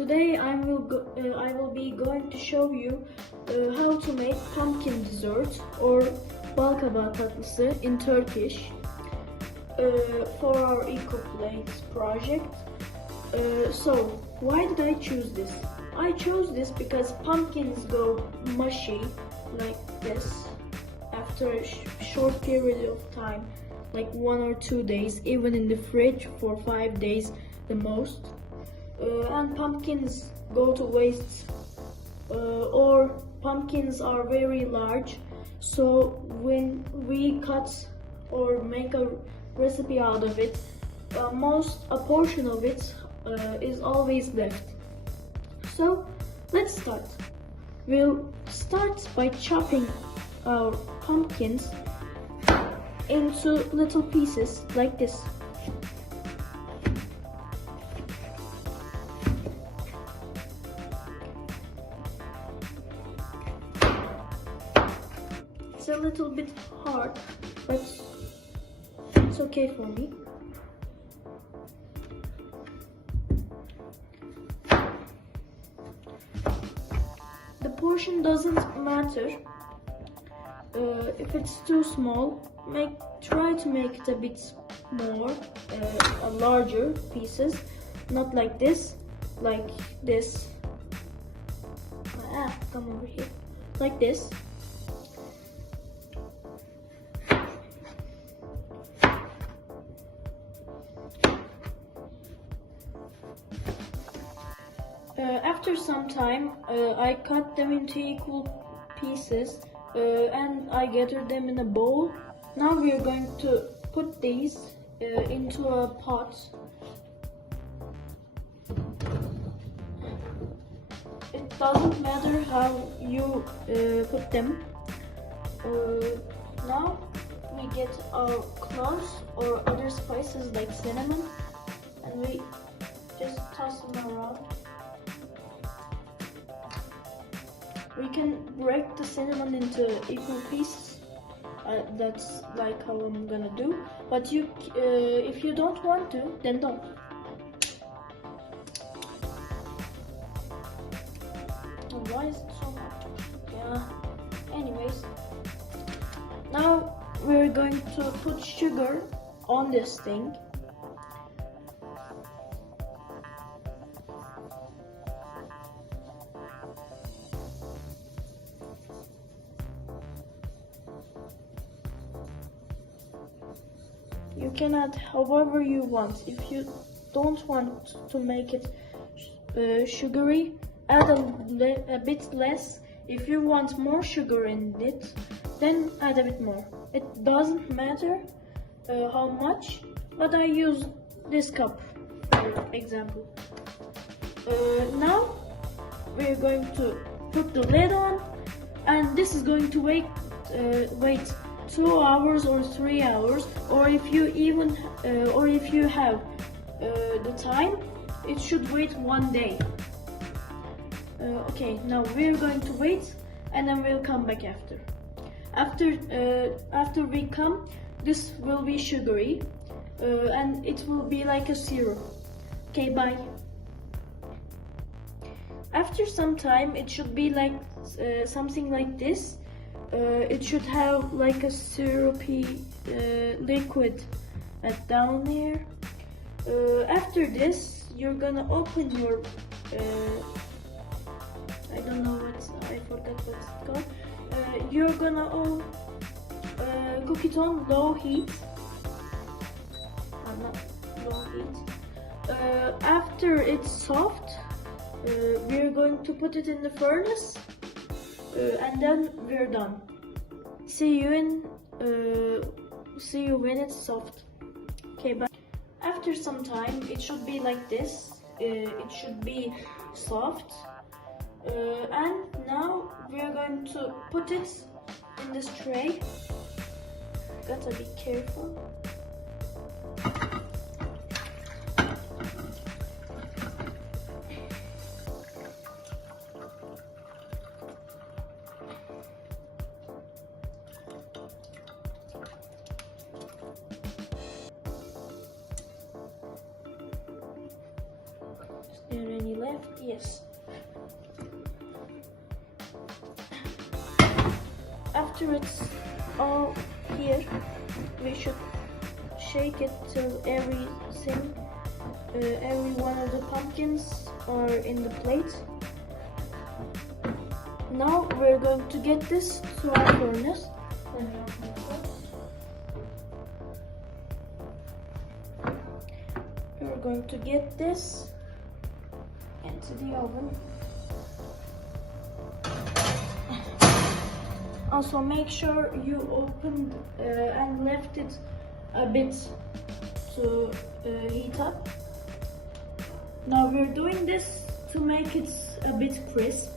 Today I will be going to show you how to make pumpkin dessert or balkabak tatlısı in Turkish for our EcoPlates project. So why did I choose this? I chose this because pumpkins go mushy like this after a short period of time, like 1 or 2 days, even in the fridge for 5 days the most. And pumpkins go to waste, or pumpkins are very large, so when we cut or make a recipe out of it, a portion of it is always left. So let's start. We'll start by chopping our pumpkins into little pieces like this. It's a little bit hard, but it's okay for me. The portion doesn't matter. If it's too small, try to make it a bit more, larger pieces, not like this, come over here, like this. After some time, I cut them into equal pieces and I gathered them in a bowl. Now we are going to put these into a pot. It doesn't matter how you put them. Now we get our cloves or other spices like cinnamon and we just toss them around. We can break the cinnamon into equal pieces. That's like how I'm gonna do. But if you don't want to, then don't. Oh, why is it so hard? Yeah. Anyways, now we're going to put sugar on this thing. You can add however you want. If you don't want to make it sugary, add a bit less. If you want more sugar in it, then add a bit more. It doesn't matter how much, but I use this cup for example. Now we're going to put the lid on, and this is going to wait 2 hours or 3 hours, or if you have the time, it should wait 1 day. Okay, now we're going to wait, and then we'll come back after. After we come, this will be sugary, and it will be like a syrup. Okay, bye. After some time, it should be like something like this. It should have like a syrupy liquid down here. After this, you're gonna open your I forgot what it's called. You're gonna cook it on low heat. Not low heat. After it's soft, we're going to put it in the furnace. And then we're done. See you when it's soft. Okay, bye. After some time, it should be like this. It should be soft. And now we're going to put it in this tray. Gotta be careful. Is there any left? left, yes. After it's all here, we should shake it till everything, every one of the pumpkins are in the plate. Now we're going to get this to our furnace. We're going to get this into the oven. Also make sure you opened and left it a bit to heat up. Now we're doing this to make it a bit crisp.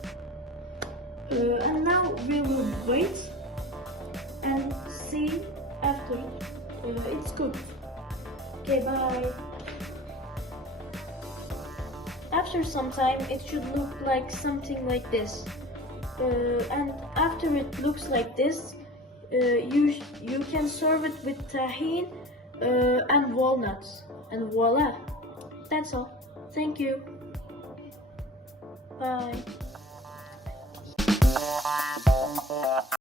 And now we will wait and see after it's cooked. Okay, bye. After some time it should look like something like this. And after it looks like this, you can serve it with tahini and walnuts, and voila, that's all. Thank you. Bye.